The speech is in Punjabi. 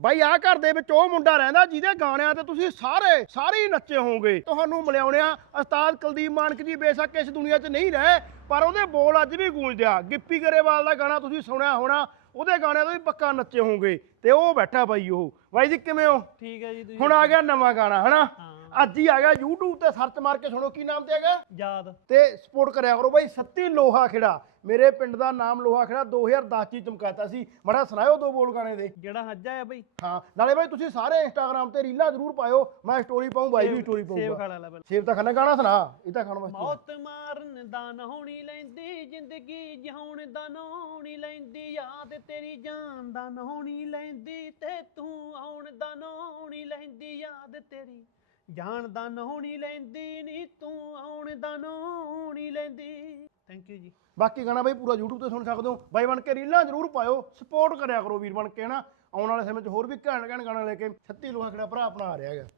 ਬਾਈ ਆ ਘਰ ਦੇ ਵਿੱਚ ਉਹ ਮੁੰਡਾ ਰਹਿੰਦਾ ਜਿਹਦੇ ਗਾਣਿਆਂ ਤੇ ਤੁਸੀਂ ਸਾਰੇ ਸਾਰੇ ਹੀ ਨੱਚੇ ਹੋਵੋਗੇ। ਤੁਹਾਨੂੰ ਮਿਲਿਆਉਣਿਆ ਉਸਤਾਦ ਕੁਲਦੀਪ ਮਾਨਕ ਜੀ ਬੇਸ਼ੱਕ ਇਸ ਦੁਨੀਆ 'ਚ ਨਹੀਂ ਰਹੇ ਪਰ ਉਹਦੇ ਬੋਲ ਅੱਜ ਵੀ ਗੂੰਜਦੇ ਆ ਗਿੱਪੀ ਗਰੇਵਾਲ ਦਾ ਗਾਣਾ ਤੁਸੀਂ ਸੁਣਿਆ ਹੋਣਾ ਉਹਦੇ ਗਾਣਿਆਂ ਤੋਂ ਵੀ ਪੱਕਾ ਨੱਚੇ ਹੋਵੋਗੇ। ਤੇ ਉਹ ਬੈਠਾ ਬਾਈ ਉਹ। ਬਾਈ ਜੀ ਕਿਵੇਂ ਹੋ? ਠੀਕ ਹੈ ਜੀ ਤੁਸੀਂ ਹੁਣ ਆ ਗਿਆ ਨਵਾਂ ਗਾਣਾ ਹਨਾ? ਅੱਜ ਹੀ ਆ ਗਿਆ YouTube ਤੇ ਸਰਚ ਮਾਰ ਕੇ ਸੁਣੋ ਕੀ ਨਾਮ ਤੇ ਹੈਗਾ? ਯਾਦ। ਤੇ ਸਪੋਰਟ ਕਰਿਆ ਕਰੋ ਬਾਈ ਸੱਤੀ ਲੋਹਾ ਖੇੜਾ। ਮੇਰੇ ਪਿੰਡ ਦਾ ਨਾਮ ਲੋਹਾ ਖੇੜਾ 2010 ਚ ਹੀ ਚਮਕਾਤਾ ਸੀ। ਮੜਾ ਸੁਣਾਇਓ ਦੋ ਬੋਲ ਗਾਣੇ ਦੇ। ਜਿਹੜਾ ਹੱਜ ਆਇਆ ਬਈ। ਹਾਂ ਨਾਲੇ ਬਾਈ ਤੁਸੀਂ ਸਾਰੇ ਇੰਸਟਾਗ੍ਰam ਤੇ ਰੀਲਾਂ ਜ਼ਰੂਰ ਪਾਇਓ ਮੈਂ ਸਟੋਰੀ ਪਾਉਂ ਬਾਈ ਵੀ ਸਟੋਰੀ ਸੇਵ ਪਾਊਗਾ। ਖਾ ਲੈ ਪਹਿਲਾਂ। ਸੇਵ ਤਾਂ ਖਾਣਾ ਗਾਣਾ ਸੁਣਾ ਇਹ ਤਾਂ ਖਾਣ ਵਾਸਤੇ। ਮੌਤ ਮਾਰਨ ਦਾ ਨਹਾਉਣੀ ਲੈਂਦੀ ਜ਼ਿੰਦਗੀ ਜਿਉਣ ਦਾ ਨਹਾਉਣੀ ਲੈਂਦੀ ਯਾਦ ਤੇਰੀ ਜਾਨ ਦਾ ਨਹਾਉਣੀ ਲੈਂਦੀ ਤੇ ਤੂੰ ਆਉਣ ਦਾ ਨਹਾਉਣੀ ਲੈਂਦੀ ਯਾਦ ਤੇਰੀ ਜਾਨ ਦਾ ਨਹਾਉਣੀ ਲੈਂਦੀ ਨੀ ਤੂੰ ਆਉਣ ਦਾ ਨਹਾਉਣੀ ਲੈਂਦੀ। ਥੈਂਕ ਯੂ ਜੀ। ਬਾਕੀ ਗਾਣਾ ਬਾਈ ਪੂਰਾ YouTube ਤੇ ਸੁਣ ਸਕਦੇ ਹੋ। ਬਾਈ ਬਣ ਕੇ ਰੀਲਾਂ ਜ਼ਰੂਰ ਪਾਇਓ ਸਪੋਰਟ ਕਰਿਆ ਕਰੋ ਵੀਰ ਬਣ ਕੇ ਨਾ ਆਉਣ ਵਾਲੇ ਸਮੇਂ 'ਚ ਹੋਰ ਵੀ ਘੈਂਟ ਘੈਂਟ ਗਾਣਾ ਲੈ ਕੇ 36 ਲੋਹਾ ਖੇੜਾ ਭਰਾ ਆਪਣਾ ਆ ਰਿਹਾ ਹੈਗਾ।